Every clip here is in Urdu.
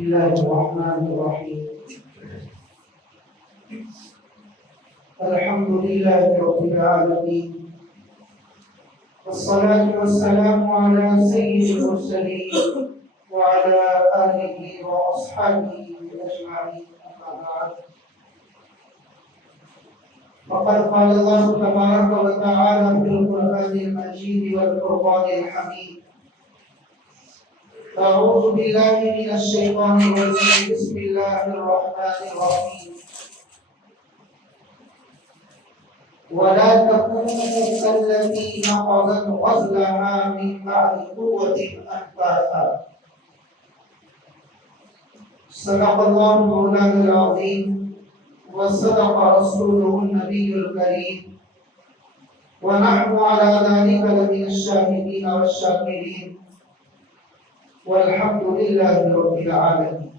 الله الرحمن الرحيم الحمد لله رب العالمين والصلاة والسلام على سيد المرسلين وعلى آله وأصحابه أجمعين أما بعد فقد قال الله تبارك وتعالى في القرآن المجيد والفرقان الحميد أعوذ بالله من الشيطان الرجيم بسم الله الرحمن الرحيم ولا تكونوا كالتي نقضت غزلها من بعد قوة أنكاثا صدق الله مولانا العظيم وصدق رسوله النبي الكريم ونحن على ذلك لمن الشاهدين والشاكرين والحمد لله رب العالمين.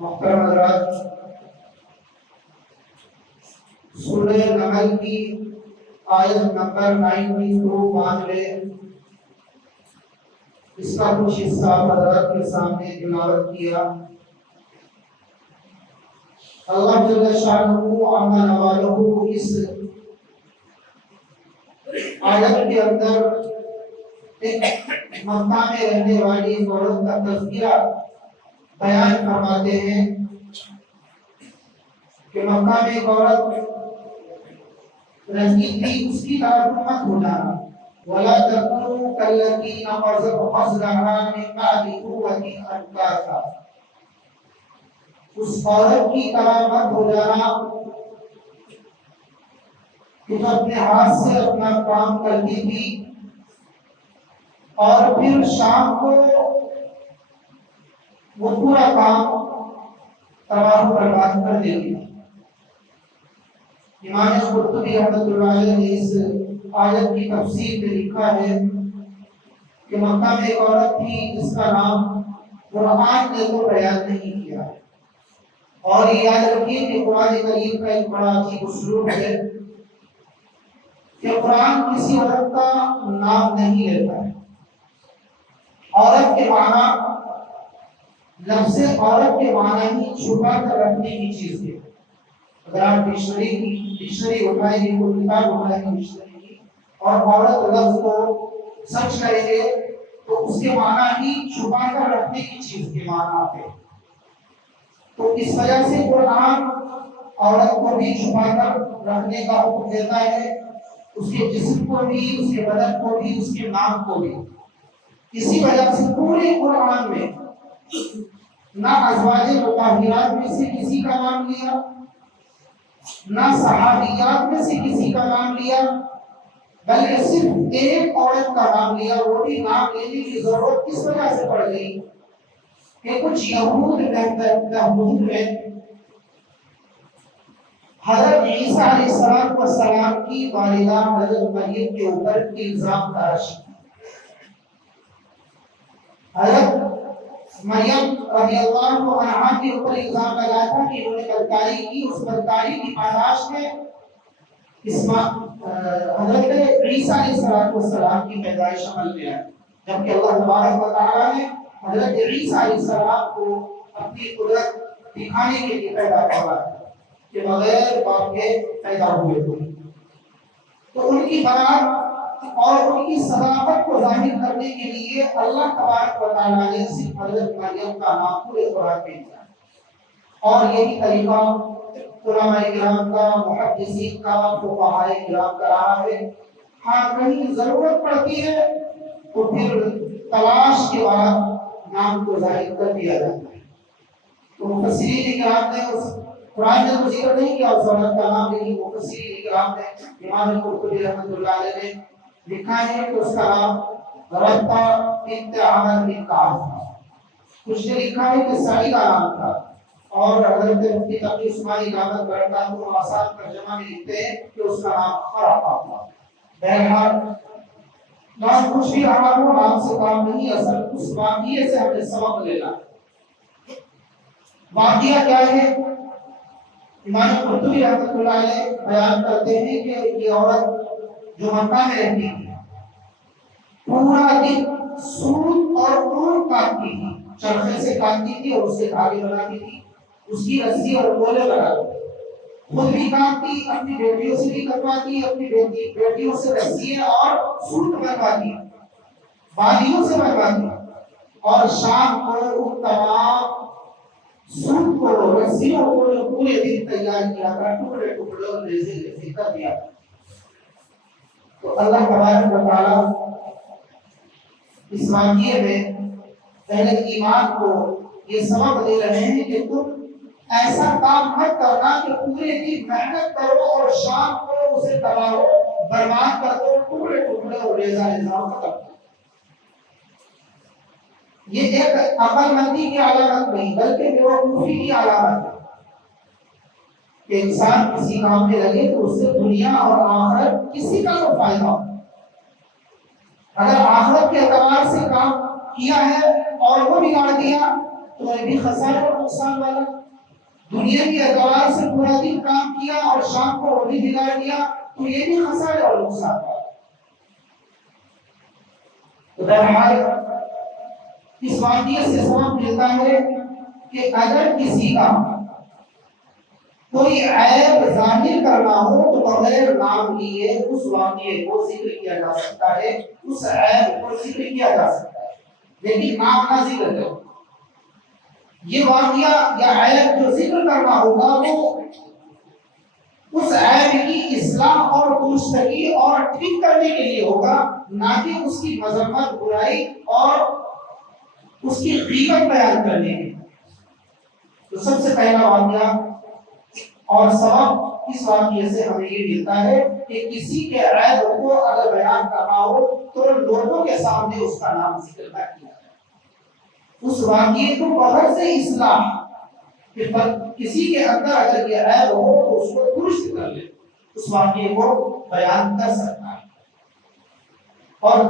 محترم حضرات، سورہ نحل کی آیت نمبر 92 مان لے، اس کا کچھ حصہ حضرات کے سامنے تلاوت کیا۔ اللہ جل شانہ عما نوالہ اس آیت کے اندر ایک مکہ میں رہنے والی عورت کا تذکرہ بیان فرماتے ہیں کہ مکہ میں ایک عورت رہتی تھی، اس کی طرف مت ہو جانا۔ وَلَا تَكُونُوا كَالَّتِي نَقَضَتْ غَزْلَهَا مِن بَعْدِ قُوَّةٍ أَنكَاثًا، اس عورت کی طرح مت ہو جانا کہ جو اپنے ہاتھ سے اپنا کام کرتی تھی اور پھر شام کو وہ پورا کام تباہ و برباد کر دیتی تھی۔ امام قرطبی رحمۃ اللہ علیہ نے اس آیت کی تفسیر میں لکھا ہے کہ مکہ میں ایک عورت تھی جس کا نام قرآن نے تو بیان نہیں کیا، اور یہ یاد رکھیے کہ قرآن کریم کا ایک بڑا عجیب اسلوب ہے کہ قرآن کسی عورت کا نام نہیں لیتا ہے۔ عورت کے معنی، لفظ عورت کے معنی ہی چھپا کر رکھنے کی چیز ہے۔ اگر آپ ڈکشنری اٹھائیں گے، کوئی کتاب اٹھائیں گے ڈکشنری کی، اور عورت لفظ کو سرچ کریں گے تو اس کے معنی ہی چھپا کر رکھنے کی چیز کے معنی آتے ہیں۔ تو اس وجہ سے قرآن عورت کو بھی چھپا کر رکھنے کا حکم دیتا ہے، اس کے جسم کو بھی، اس کے بدن کو بھی، اس کے نام کو بھی۔ اسی وجہ سے پورے قرآن میں نہ ازواج مطہرات میں سے کسی کا نام لیا، نہ صحابیات میں سے کسی کا نام لیا، بلکہ صرف ایک عورت کا نام لیا۔ وہ بھی نام لینے کی ضرورت کس وجہ سے پڑ گئی کہ کچھ یہود میں حضرت عیسیٰ علیہ السلام کی والدہ حضرت مریم کے اوپر الزام تراشی۔ حضرت مریم رضی اللہ عنہا کے اوپر الزام لگایا تھا کہ انہوں نے بدکاری کی، اس بدکاری کی پاداش میں حضرت عیسیٰ علیہ السلام کی پیدائش عمل میں آئی، جبکہ اللہ تبارک و تعالیٰ نے حضرت عیسیٰ علیہ السلام کو اپنی قدرت دکھانے کے لیے پیدا کروایا کہ بغیر باپ کے پیدا ہوئے تھے۔ تو ان کی برات اور ان کی صداقت کو ظاہر کرنے کے لیے اللہ تبارک و تعالیٰ نے صرف حضرت مریم کا نام پورے قرآن میں دیا، اور یہی طریقہ علماء کرام کا، محدثین کا، فقہاء کرام کا رہا ہے۔ ہاں کہیں ضرورت پڑتی ہے تو پھر تلاش کے بعد نام کو ظاہر کر دیا جاتا ہے۔ تو مفسرین کرام نے اس قرآن نے ذکر نہیں کیا اس عورت کا نام، لیکن مفسرین کرام نے، امام قرطبی رحمۃ اللہ علیہ نے لکھا ہے کہ اس کا نام ربطہ بنت عامر بن کعب تھا۔ کچھ نے لکھا ہے کہ سعید کا نام تھا، اور حضرت مفتی تقی عثمانی دامت برکاتہ کو آسان ترجمہ میں لکھتے ہیں کہ اس کا نام خرقہ تھا۔ بہرحال نام کچھ بھی رہا ہو، نام سے کام نہیں، اصل اس واقعے سے ہمیں سبق لینا۔ واقعہ کیا ہے؟ امام قرطبی رحمۃ اللہ علیہ بیان کرتے ہیں کہ یہ عورت جو مکہ میں رہتی تھی، پورا دن سوت اور اون کاٹتی تھی، چرخے سے کاٹتی تھی اور اس کے دھاگے بناتی تھی، اس کی رسی اور گولے بناتی، خود بھی کاٹتی، اپنی بیٹیوں سے بھی کٹواتی، اپنی بیٹیوں سے رسیاں اور سوت بنواتی، بالیوں سے بنواتی، اور شام کو ان تمام سوت کو رسیوں کو پورے دن تیار کیا تھا، ٹکڑے ٹکڑے اور ریزے ریزے کر دیا۔ تو اللہ تبارک و تعالی اس واقعے میں اہل ایمان کو یہ سبق دے رہے ہیں کہ تم ایسا کام مت کرنا کہ پورے دن محنت کرو اور شام کو اسے تباہو برباد کر دو، ٹکڑے ٹکڑے اور ریزہ ریزہ ختم کر دو۔ یہ ایک عقل مندی کی علامت نہیں بلکہ بیوقوفی کی علامت ہے کہ انسان کسی کام میں لگے تو اس سے دنیا اور آخرت کسی کا تو فائدہ ہو۔ اگر آخرت کے اعتبار سے کام کیا ہے اور وہ بگاڑ دیا تو یہ بھی خسارہ اور نقصان والا، دنیا کے اعتبار سے پورا دن کام کیا اور شام کو وہ بھی بگاڑ دیا تو یہ بھی خسارہ اور نقصان والا۔ تو بہرحال اس واقعے سے سبق ملتا ہے کہ اگر کسی کا کوئی عیب ظاہر کرنا ہو تو بغیر نام لیے اس واقعے کو ذکر کیا جا سکتا ہے، اس عیب کو ذکر کیا جا سکتا ہے، لیکن نام نہ ذکر کرو۔ یہ واقعہ یا عیب جو ذکر کرنا ہوگا وہ اس عیب کی اصلاح اور درستگی اور ٹھیک کرنے کے لیے ہوگا، نہ کہ اس کی مذمت، برائی اور اس کی غیبت بیان کرنے کے لیے۔ تو سب سے پہلا واقعہ اور سبب اس واقعے سے ہمیں یہ ملتا ہے کہ کسی کے عیب کو اگر بیان کرنا ہو تو لوگوں کے سامنے اس کا نام ذکر نہ کیا جائے، اس واقعے کو باہر سے اصلاح کہ کسی کے اندر اگر یہ عیب ہو تو اس کو درست کر لے، اس واقعے کو بیان کر سکتا ہے۔ اور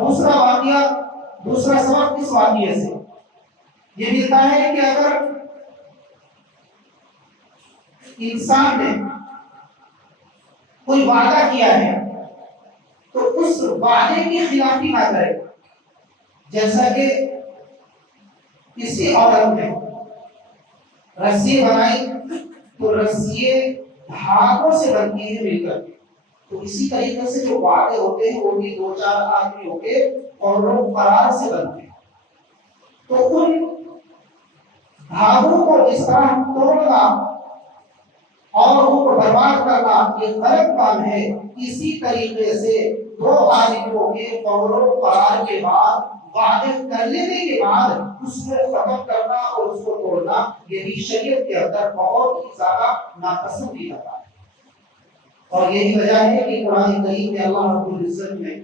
دوسرا سبب اس واقعے سے یہ ملتا ہے کہ اگر انسان نے کوئی وعدہ کیا ہے تو اس وعدے کی خلافی نہ کرے، جیسا کہ کسی عورت نے رسی بنائی تو رسیے دھاگوں سے بنتی ہے مل کر، تو اسی طریقے سے جو وعدے ہوتے ہیں وہ بھی دو چار آدمیوں کے اور لوگ قرار سے بنتے ہیں، تو ان دھاگوں کو اس طرح توڑنا اور ان کو برباد کرنا یہ غلط کام ہے۔ اسی طریقے سے دو آدمیوں کے قول و قرار کے بعد وعدے کر لینے کے بعد اس کو ختم کرنا اور اس کو توڑنا یہ بھی شریعت کے اندر بہت ہی زیادہ ناپسندیدہ ہے۔ اور یہی وجہ ہے کہ قرآن کریم میں اللہ رب العزت نے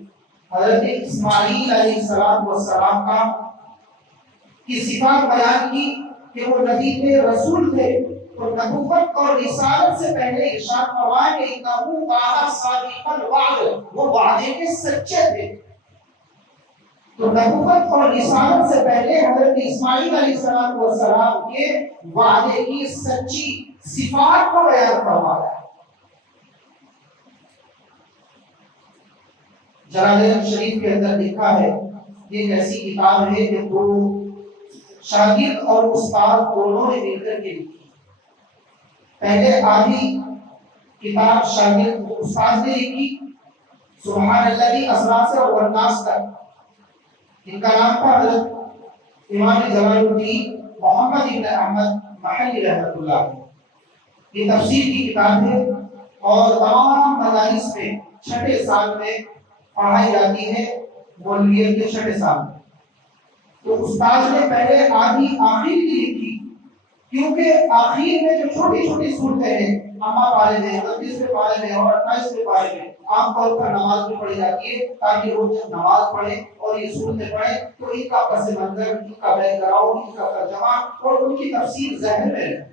حضرت اسماعیل علیہ السلام کی صفات بیان کی کہ وہ نبی تھے، رسول تھے، تو نبوت اور رسالت سے پہلے ارشاد فرمایا کہ انہو کان صادق الوعد، وہ وعدے کے سچے تھے۔ تو نبوت اور رسالت سے پہلے حضرت اسماعیل علیہ السلام کے وعدے کی سچی صفات کو بیان فرمایا ہے۔ جلالین شریف کے اندر لکھا ہے، یہ ایک ایسی کتاب ہے کہ دو شاگرد اور استاد دونوں نے مل کر کے لکھی۔ پہلے آدھی کتاب شاگرد استاد نے لکھی، سبحان الذی اسری سے والناس تک، ان کا نام تھا حضرت امام جلال الدین محمد ابن احمد محلی رحمۃ اللہ۔ یہ تفسیر کی کتاب ہے اور تمام مدارس میں چھٹے سال میں پڑھائی جاتی ہے، مولویت کے چھٹے سال میں۔ تو استاد نے پہلے آدھی آخر کی لکھی، کیونکہ آخر میں جو چھوٹی چھوٹی صورتیں ہیں، اما پارے میں، 29ویں پارے میں اور 28ویں پارے میں عام طور پر نماز میں پڑھی جاتی ہے، تاکہ وہ جب نماز پڑھیں اور یہ صورتیں پڑھیں تو ان کا پس منظر، ان کا بیک گراؤنڈ، ان کا ترجمہ اور ان کی تفسیر ذہن میں رہے۔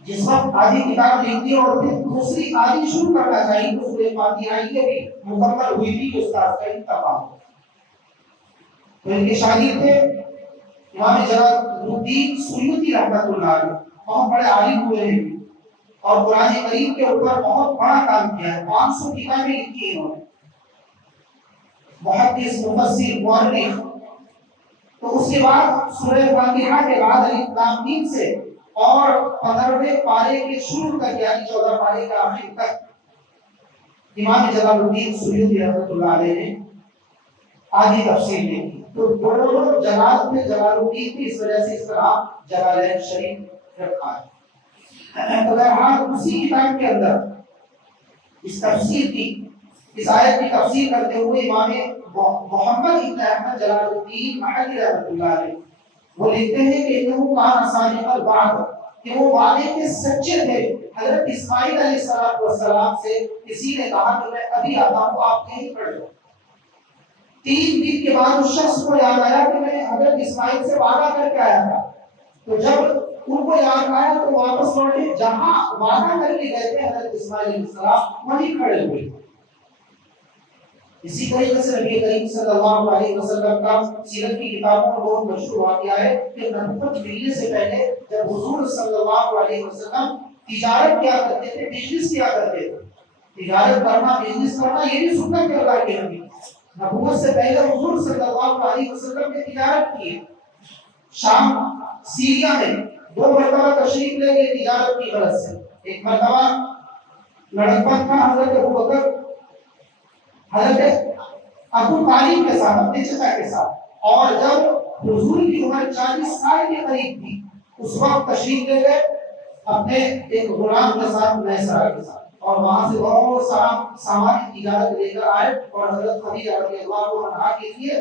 جس وقت آدھی کتاب لکھتی اور پھر دوسری آدھی شروع کرنا چاہیے تو سورہ فاتحہ یہ بھی مکمل ہوئی تھی کہ استاد کا انتقال ہو۔ تو ان کے شاگرد تھے امام جلال الدین سیوطی رحمۃ اللہ علیہ، بہت بڑے عالم ہوئے ہیں اور قرآن کریم کے اوپر بہت بڑا کام کیا ہے، 500 کتابیں لکھی انہوں نے۔ محدث مفسر مورخ. تو اس کے بعد سورہ فاتحہ کے بعد الف لام میم سے اور 15ویں پارے کے شروع تک یعنی 14 پارے کا آخر تک امام جلال الدین سیوطی رحمۃ اللہ علیہ نے آدھی تفسیر لکھی. تو دونوں جلال میں جلال الدین کی اس وجہ سے اس کا نام جلالین شریف رکھا ہے. تو بہرحال اسی کتاب کے اندر اس تفسیر کی اس آیت کی تفسیر کرتے ہوئے امام محمد ابن احمد جلال الدین محلی رحمۃ اللہ علیہ وہ لکھتے ہیں کہ انہو کان صادق الوعد کہ وہ وعدے کے سچے تھے. حضرت اسماعیل علیہ السلام سے کسی نے کہا کہ میں ابھی آتا ہوں آپ کہیں کھڑے ہو. 3 دن کے بعد اس شخص کو یاد آیا کہ میں حضرت اسماعیل سے وعدہ کر کے آیا تھا. تو جب ان کو یاد آیا تو واپس لوٹے, جہاں وعدہ کر کے گئے تھے حضرت اسماعیل علیہ السلام وہیں کھڑے ہوئے. اسی طریقے سے نبی کریم صلی اللہ علیہ وسلم کا سیرت کی کتابوں میں بہت مشہور واقعہ ہے کہ نبوت ملنے سے پہلے جب حضور صلی اللہ علیہ وسلم تجارت کیا کرتے تھے, بزنس کیا کرتے تھے. تجارت کرنا, بزنس کرنا یہ بھی سنت ہے اللہ کے نبی. نبوت سے پہلے حضور صلی اللہ علیہ وسلم نے تجارت کی. شام سیریا میں 2 مرتبہ تشریف لے گئے تجارت کی غرض سے. ایک مرتبہ لڑکپن تھا حضرت ابوبکر حضرت ابو طالب کے ساتھ, اپنے چچا کے ساتھ, اور جب حضور کی عمر 40 سال کے قریب تھی اس وقت تشریف لے گئے اپنے ایک غلام کے ساتھ, میسرہ کے ساتھ, اور وہاں سے بہت سارا سامان تجارت لے کر آئے اور حضرت خدیجہ رضی اللہ عنہا کے لیے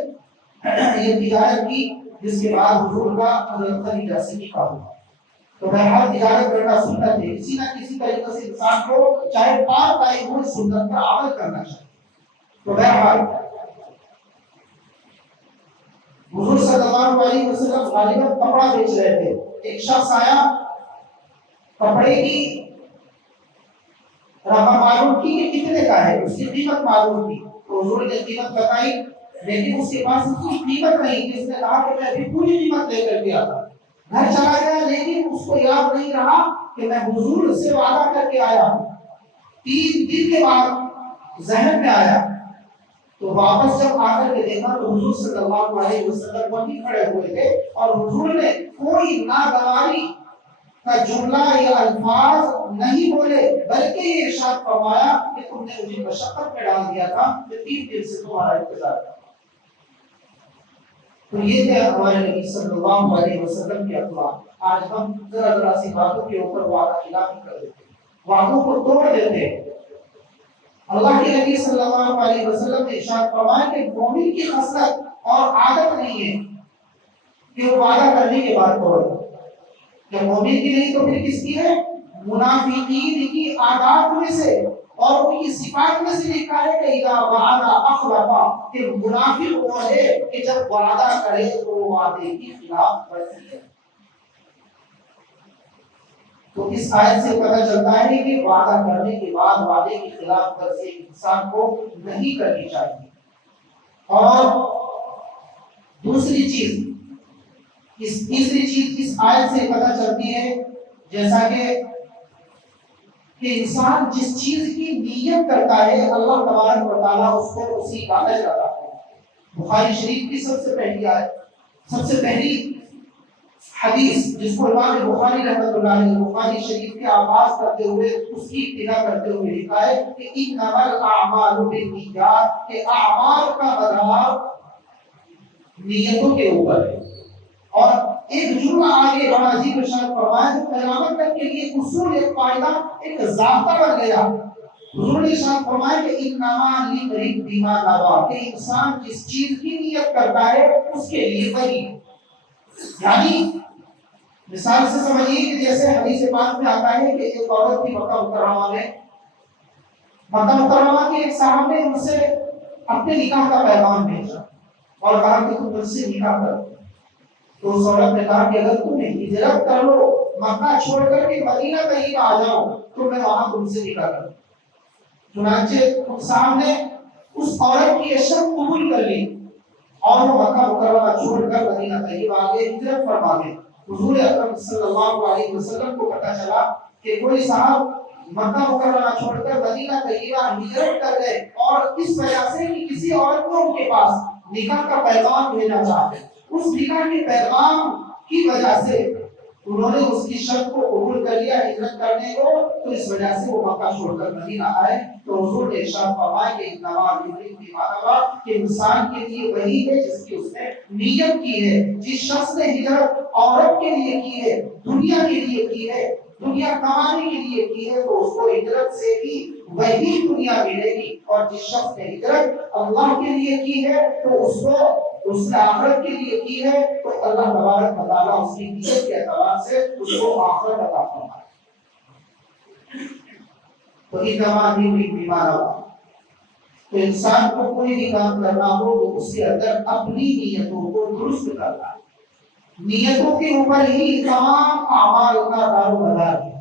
یہ تجارت کی, جس کے بعد حضور کا حضرت خدیجہ سے نکاح ہوا. تو بہرحال تجارت کرنا سنت ہے. کسی نہ کسی طریقے سے انسان کو چاہے پار تائی ہو سنت پر عمل کرنا چاہیے. تو بہرحال حضور صلی اللہ علیہ وسلم غالباً کپڑا بیچ رہے تھے. ایک شخص آیا, کپڑے کی رقم معلوم کی کہ کتنے کا ہے, اس کی قیمت معلوم کی. تو حضور نے قیمت بتائی لیکن اس کے پاس اتنی قیمت نہیں کہ اس نے کہا کہ میں ابھی پوری قیمت لے کر کے آتا. گھر چلا گیا لیکن اس کو یاد نہیں رہا کہ میں حضور سے وعدہ کر کے آیا ہوں. 3 دن کے بعد ذہن میں آیا تو واپس جب آ کر کے دیکھا تو حضور صلی اللہ علیہ وسلم وہیں کھڑے ہوئے تھے اور حضور نے کوئی ناگواری کا جملہ یا الفاظ نہیں بولے بلکہ یہ ارشاد فرمایا کہ تم نے مجھے مشقت میں ڈال دیا تھا کہ 3 دن سے تمہارا انتظار تھا. تو یہ تھے ہمارے نبی صلی اللہ علیہ وسلم کے اخلاق. آج ہم ذرا ذرا سی باتوں کے اوپر وعدہ خلافی کر دیتے, وعدوں کو توڑ دیتے. اللہ کے نبی صلی اللہ علیہ وسلم نے ارشاد فرمایا کہ مومن کی خصلت اور عادت نہیں ہے کہ وہ وعدہ کرنے کے بعد توڑ دے. جب مومن کی نہیں تو پھر کس کی ہے؟ منافقین کی عادات میں سے اور ان کی صفات میں سے لکھا ہے کہ اذا وعد اخلف, کہ منافق وہ ہے کہ جب وعدہ کرے تو وہ وعدے کی خلاف ورزی ہے. تو اس آیت سے پتہ چلتا ہے کہ وعدہ کرنے کے بعد وعدے کی خلاف ورزی انسان کو نہیں کرنی چاہیے. اور دوسری چیز, تیسری چیز اس آیت سے پتہ چلتی ہے جیسا کہ انسان جس چیز کی نیت کرتا ہے اللہ تبارک و تعالیٰ اس کو اسی کا اجر عطا کرتا ہے. بخاری شریف کی سب سے پہلی حدیث جس کو امام بخاری رحمۃ اللہ علیہ بخاری شریف کے آغاز کرتے ہوئے اس کی ابتدا کرتے ہوئے لکھا ہے کہ انما الاعمال بالنیات, کہ اعمال کا مدار نیتوں کے اوپر ہے. اور ایک جملہ آگے بڑا عجیب ارشاد فرمایا جو قیامت تک کے لیے اصول, ایک قاعدہ, ایک ضابطہ بن گیا. حضور نے ارشاد فرمایا کہ انما للمرء بما نوى, کہ انسان جس چیز کی نیت کرتا ہے اس کے لیے وہی. یعنی مثال سے سمجھیے کہ جیسے حدیث پاک میں آتا ہے کہ ایک عورت تھی مکہ مکرمہ کے ایک صاحب نے ان سے اپنے نکاح کا پیغام بھیجا اور کہا کہ تم مجھ سے نکاح کرو. تو اس عورت نے کہا کہ اگر تم ہجرت کر لو, مکہ چھوڑ کر کے مدینہ قریب آ جاؤ تو میں وہاں تم سے نکاح کروں. چنانچہ ان صاحب نے اس عورت کی یہ شرط قبول کر لی اور وہ مکہ مکرمہ چھوڑ کر مدینہ قریب آ گئے, ہجرت فرما گئے. حضور اکرم صلی اللہ علیہ وسلم کو پتہ چلا کہ کوئی صاحب مکہ مکرمہ چھوڑ کر مدینہ طیبہ ہجرت کر گئے، اور اس وجہ سے کہ کسی عورت کو ان کے پاس نکاح کا پیغام بھیجا تھا، اس نکاح کے پیغام کی وجہ سے انہوں نے اس کی شرط کو قبول کر لیا ہجرت کرنے کو، تو اس وجہ سے وہ مکہ چھوڑ کر مدینہ آئے۔ تو حضور نے ارشاد فرمایا کہ انما کی مانا کہ انسان کے لیے وہی ہے جس کی اس نے نیت کی ہے۔ جس شخص نے ہجرت عورت کے لیے کی ہے، دنیا کے لیے کی ہے، دنیا کمانے کے لیے کی ہے، تو اس کو ہجرت سے بھی وہی دنیا ملے گی، اور جس شخص نے ہجرت اللہ کے لیے کی ہے تو اس کو اس نے آخرت کے لیے کی ہے، تو اللہ تبارک و تعالیٰ اس کی نیت کے اعتبار سے اس کو آخرت عطا فرمائے۔ تو انما بیمار ہوا، تو انسان کو کوئی بھی کام کرنا ہو تو اس کے اندر اپنی نیتوں کو درست کرنا ہے۔ نیتوں کے اوپر ہی تمام اعمال کا دار و مدار ہے۔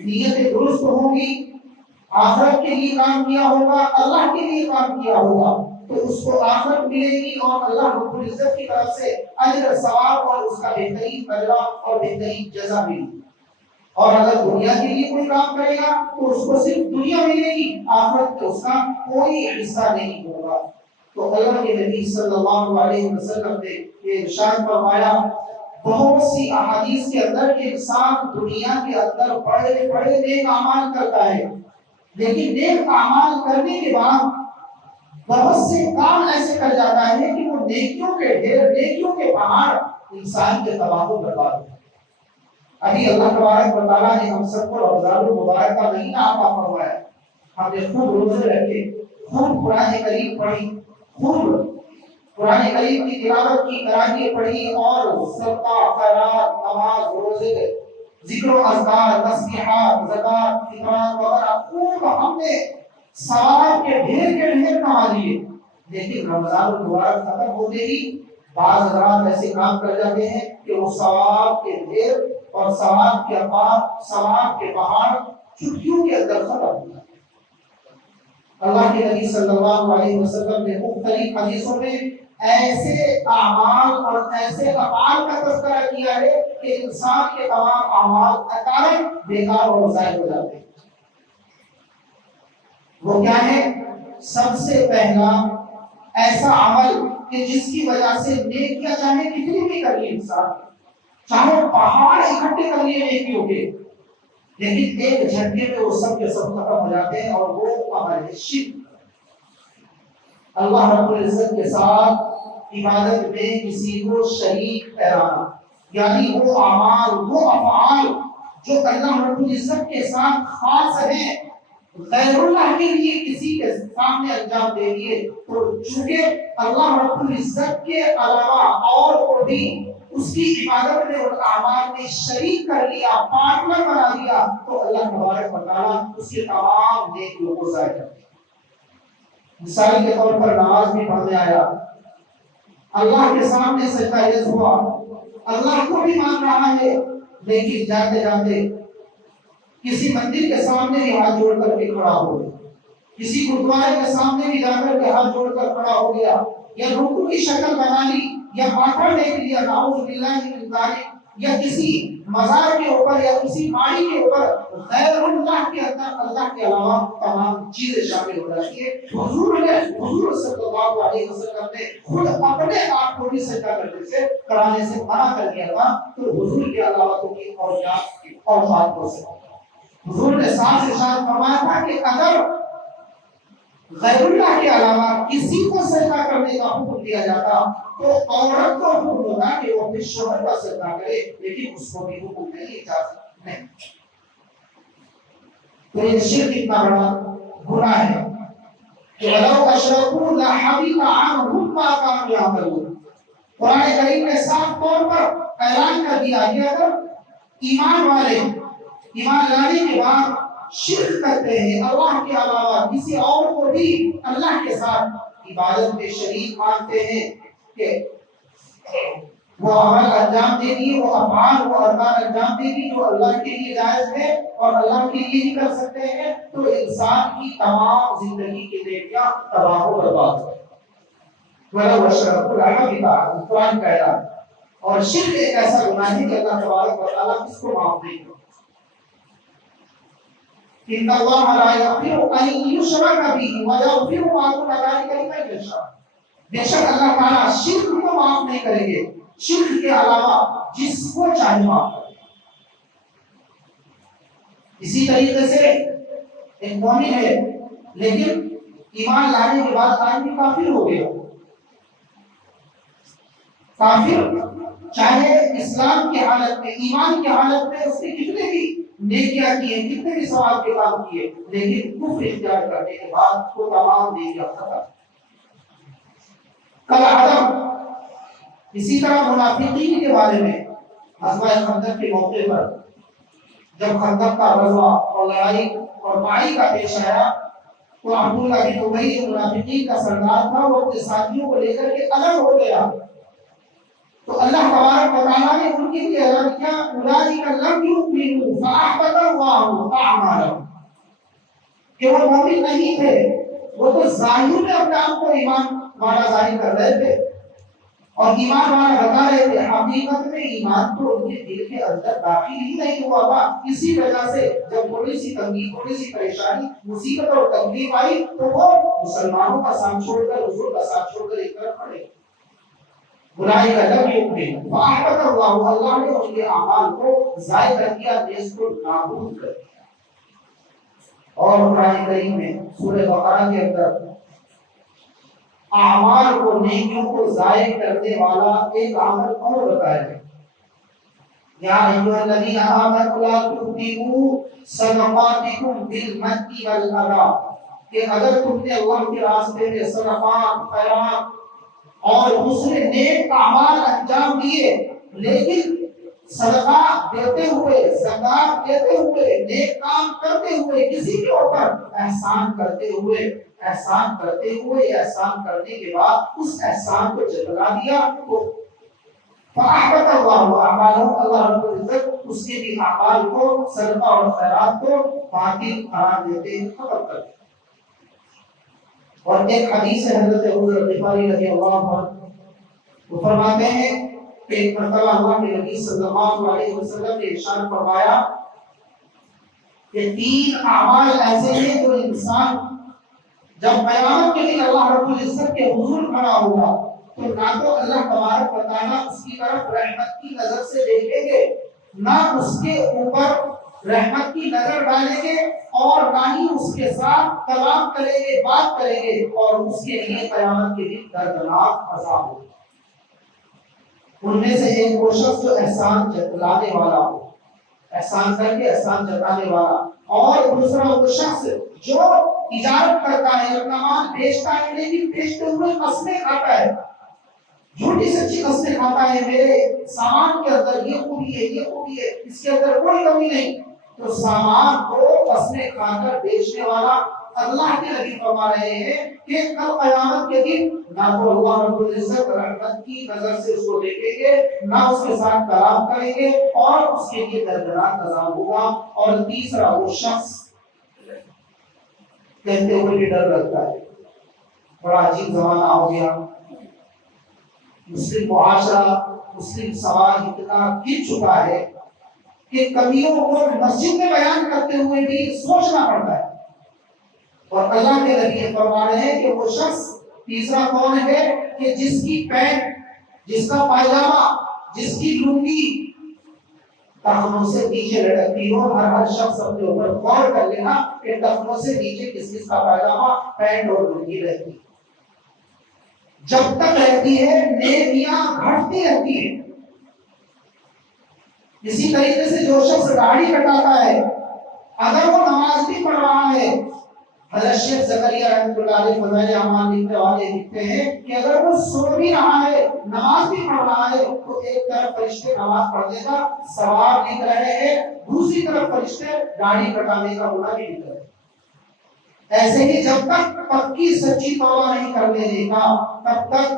نیتیں درست ہوں گی، آخرت کے لیے کام کیا ہوگا، اللہ کے لیے کام کیا ہوگا، تو اس کو آخرت ملے گی، اور اللہ رب العزت کی طرف سے اجر ثواب اور اس کا بہترین بدلہ اور بہترین جزا ملے گی۔ اور اگر دنیا کے لیے کوئی کام کرے گا تو اس کو صرف دنیا ملے گی، آخرت میں اس کا کوئی حصہ نہیں ہوگا۔ تو اللہ کے نبی صلی اللہ علیہ وسلم نے یہ ارشاد فرمایا بہت سی احادیث کے اندر کہ انسان دنیا کے اندر بڑے بڑے نیک اعمال کرتا ہے، لیکن نیک اعمال کرنے کے بعد بہت سے کام ایسے کر جاتا ہے کہ وہ نیکیوں کے ڈھیر، نیکیوں کے پہاڑ انسان کے تباہ و برباد ہو۔ ابھی اللہ تبارک و تعالیٰ نے ہم سب کو رمضان المبارک کا مہینہ عطا فرمایا، ہم نے خوب روزے رکھے، خوب قرآن کریم پڑھی، خوب قرآن کریم کی تلاوت کی، تراویح پڑھی، اور صدقہ، خیرات، نماز، روزے، ذکر و اذکار، تسبیحات، زکات، فطرات وغیرہ خوب ہم نے ثواب کے ڈھیر کما لیے۔ لیکن رمضان المبارک ختم ہوتے ہی بعض حضرات ایسے کام کر جاتے ہیں کہ وہ ثواب کے ڈھیر اور ثواب کے افاق، ثواب کے پہاڑ چٹکیوں کے اندر ختم ہو جاتے ہیں۔ اللہ کے نبی صلی اللہ علیہ وسلم نے مختلف حدیثوں میں ایسے اعمال اور ایسے افعال کا تذکرہ کیا ہے کہ انسان کے تمام اعمال اکارن بیکار اور ضائع ہو جاتے ہیں۔ وہ کیا ہے؟ سب سے پہلا ایسا عمل کہ جس کی وجہ سے نیکیاں چاہے کتنی بھی کر لی انسان، چاہے پہاڑ اکٹھے کر لیے نیکیوں کے، لیکن ایک جھٹکے میں وہ سب کے سب ختم ہو جاتے ہیں، اور وہ عمل ہے شرک۔ اللہ رب العزت کے ساتھ عبادت میں کسی کو شریک ٹھہرانا، یعنی وہ اعمال، وہ افعال جو اللہ رب العزت کے ساتھ خاص ہیں، غیر اللہ کے لیے کسی کے سامنے انجام دے دیے، تو چونکہ اللہ رب العزت کے علاوہ اور کو بھی اس کی عبادت میں اور اعمال میں شریک کر لیا، پارٹنر بنا دیا، تو اللہ تبارک و تعالیٰ اس کے تمام نیکیوں کو ضائع کر دیا۔ مثال کے طور پر نماز میں پڑھنے آیا، اللہ کے سامنے سجدہ یز ہوا، اللہ کو بھی مان رہا ہے، لیکن جاتے جاتے کسی مندر کے سامنے بھی ہاتھ جوڑ کر کے کھڑا ہو گیا، کسی گردوارے کے سامنے بھی جا کر کے ہاتھ جوڑ کر کھڑا ہو گیا، یا رکوع کی شکل بنا لی، یا ماتھا ٹیک لیا، نعوذ باللہ من ذالک، یا کسی مزار کے اوپر یا کسی پہاڑی کے اوپر غیر اللہ کے اندر اللہ کے علاوہ تمام چیزیں شامل ہو جاتی ہے۔ حضور صلی اللہ علیہ وسلم نے خود اپنے آپ کو بھی سجدہ کرنے سے کرانے سے منع کر دیا تھا، تو حضور کے علاوہ تو کی اور کیا اور بات ہو سکتی۔ حضور نے صاف ارشاد فرمایا تھا کہ اگر غیر اللہ کے علاوہ کسی کو سجدہ کرنے کا حکم دیا جاتا تو عورت کو حکم ہوتا کہ وہ اپنے شوہر کا سجدہ کرے، لیکن اس کو بھی حکم نہیں، اجازت نہیں۔ تو یہ شرک اتنا بڑا گناہ ہے کہ وَلَوْ أَشْرَكُوا لَحَبِطَ عَنْهُمْ مَا كَانُوا يَعْمَلُونَ۔ قرآن کریم نے صاف طور پر اعلان کر دیا کہ اگر ایمان والے ایمان لانے کے بعد شرک کرتے ہیں، اللہ کے علاوہ کسی اور کو بھی اللہ کے ساتھ عبادت میں شریک مانتے ہیں، کہ وہ عمل انجام دے گی، وہ افعال، وہ ارکان انجام دے گی جو اللہ کے لیے جائز ہے اور اللہ کے لیے ہی کر سکتے ہیں، تو انسان کی تمام زندگی کی نیکیاں تباہ و برباد ہو۔ وَلَوْ أَشْرَكُوا لَحَبِطَ عَنْهُمْ، قرآن کا اعلان۔ اور شرک ایک ایسا گناہ ہے کہ اللہ تبارک و تعالیٰ کس کو معاف نہیں کرتا۔ ان اللہ لا یغفر ان یشرک بہ ویغفر ما دون ذلک لمن یشاء، بے شک اللہ تعالیٰ شرک کو معاف نہیں کریں گے، شرک کے علاوہ جس کو چاہے معاف کریں۔ اسی طریقے سے ایک مومن ہے لیکن ایمان لانے کے بعد آدمی کافر ہو گیا، کافر چاہے اسلام کی حالت میں، ایمان کی حالت میں اس نے کتنے بھی نیکیاں کیے، کتنے بھی ثواب کے کام کیے، لیکن کفر اختیار کرنے کے بعد وہ تمام نیکیاں ختم۔ کل عدم اسی طرح منافقین کے بارے میں غزوہ خندق کے موقع پر جب خندق کا غزوہ اور لڑائی اور مائی کا پیش آیا تو عبداللہ بن ابی منافقین کا سردار تھا، وہ اپنے ساتھیوں کو لے کر کے الگ ہو گیا، تو اللہ تبارک و تعالیٰ نے ان کے لیے اعلان کیا اولئک لم یؤمنوا فاحبط اللہ اعمالهم، کہ وہ مومن نہیں تھے، وہ تو ظاہر میں اپنے آپ کو ایمان والا ظاہر کر رہے تھے اور ایمان والا بتا رہے تھے، حقیقت میں ایمان تو ان کے دل کے اندر داخل ہی نہیں ہوا تھا۔ اسی وجہ سے جب تھوڑی سی تنگی، تھوڑی سی پریشانی، مصیبت اور تکلیف آئی تو وہ مسلمانوں کا ساتھ چھوڑ کر، حضور کا ساتھ چھوڑ کر ایک طرف کھڑے۔ برائی کا لم یؤمن فاحبط اللہ، اللہ نے ان کے اعمال کو ضائع کر دیا، نیز کو نابود کر دیا۔ اور قرآن کریم میں سورہ بقرہ کے اندر اعمال کو، نیکیوں کو ضائع کرنے والا ایک عمل اور بتایا ہے، یا ایھا الذین آمنوا لا تبطلوا صدقاتکم بالمن والأذى، کہ اگر تم نے اللہ کے راستے میں صدقات، خیرات اور دوسرے نیک اعمال انجام دیے، لیکن صدقہ دیتے ہوئے، زکات دیتے ہوئے، نیک کام کرتے ہوئے، کسی کے اوپر احسان کرتے ہوئے یا احسان کرنے کے بعد اس احسان کو جھٹلا دیا تو فاحبط اللہ اعمالهم، اللہ رب العزت اس کے بھی اعمال کو، صدقہ اور خیرات کو باطل قرار دیتے، ختم کر دیتے۔ اور ایک حدیث ہے حضرت ابو ذر غفاری رضی اللہ عنہ، وہ فرماتے ہیں کہ ایک مرتبہ اللہ کے نبی صلی اللہ علیہ وسلم نے ارشاد فرمایا کہ تین اعمال ایسے ہیں جو انسان جب قیامت کے دن اللہ رب العزت کے حضور کھڑا ہوگا تو نہ تو اللہ تبارک و تعالیٰ اس کی طرف رحمت کی نظر سے دیکھیں گے، نہ اس کے اوپر رحمت کی نظر ڈالیں گے، اور نہ ہی اس کے ساتھ کلام کریں گے، بات کریں گے، اور اس کے لیے قیامت کے دن دردناک عذاب ہوگا۔ ان میں سے ایک وہ شخص جو احسان جتلانے والا ہو، احسان کر کے احسان جتانے والا، اور دوسرا وہ شخص جو تجارت کرتا ہے، اپنا مال بیچتا ہے، لیکن بیچتے ہوئے قسمیں کھاتا ہے، جھوٹی سچی قسمیں کھاتا ہے، میرے سامان کے اندر یہ خوبی ہے، یہ خوبی ہے، اس کے اندر کوئی کمی نہیں، تو سامان کو قسمیں کھا کر بیچنے والا، اللہ کے نبی فرما رہے ہیں کہ کل قیامت کے دن نہ تو اللہ رب العزت رحمت کی نظر سے اس کو دیکھیں گے، نہ اس کے ساتھ کلام کریں گے، اور اس کے لیے دردناک عذاب ہوگا۔ اور تیسرا وہ شخص کہتے ہوئے بھی ڈر لگتا ہے، بڑا عجیب زمانہ ہو گیا، مسلم معاشرہ، مسلم سماج اتنا گر چکا ہے کہ کمیوں کو مسجد میں بیان کرتے ہوئے بھی سوچنا پڑتا ہے۔ اور اللہ کے نبی فرما رہے ہیں کہ وہ شخص تیسرا کون ہے کہ جس کی پینٹ، جس کا پائجامہ، جس کی لنگی ٹخنوں سے نیچے لٹکتی ہو۔ ہر شخص اپنے اوپر غور کر لینا کہ ٹخنوں سے نیچے کس کس کا پائجامہ، پینٹ اور لنگی رہتی ہے۔ جب تک رہتی ہے نیکیاں گھٹتی رہتی ہیں۔ اسی طریقے سے جو شخص داڑھی کٹاتا ہے، اگر وہ نماز بھی پڑھ رہا ہے، حضرت شیخ زکریا رحمۃ اللہ علیہ فضائل اعمال لکھنے والے لکھتے ہیں کہ اگر وہ سو بھی رہا ہے، نماز بھی پڑھ رہا ہے، تو ایک طرف فرشتے نماز پڑھنے کا ثواب لکھ رہے ہیں، دوسری طرف فرشتے داڑھی کٹانے کا گناہ بھی لکھ رہے ہیں۔ ایسے ہی جب تک پکی سچی توبہ نہیں کر لینے کا، تب تک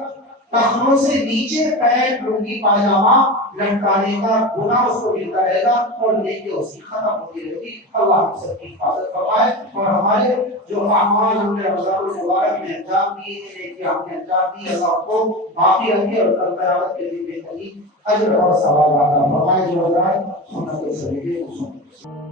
ٹخنوں سے نیچے پینٹ، لنگی، پاجامہ لٹکانے کا گناہ اس کو ملتا رہے گا، اور نیکی اس کی ختم ہوتی رہے گی۔ اللہ ہم سب کی حفاظت فرمائے، اور ہمارے جو اعمال ہم نے رمضان المبارک میں انجام دیے ہیں، نیکی ہم نے انجام دی، اللہ کو باقی رکھے اور کل قیامت کے دن بہترین اجر اور ثواب عطا فرمائے۔ جو سنت و سلیقے کو سنت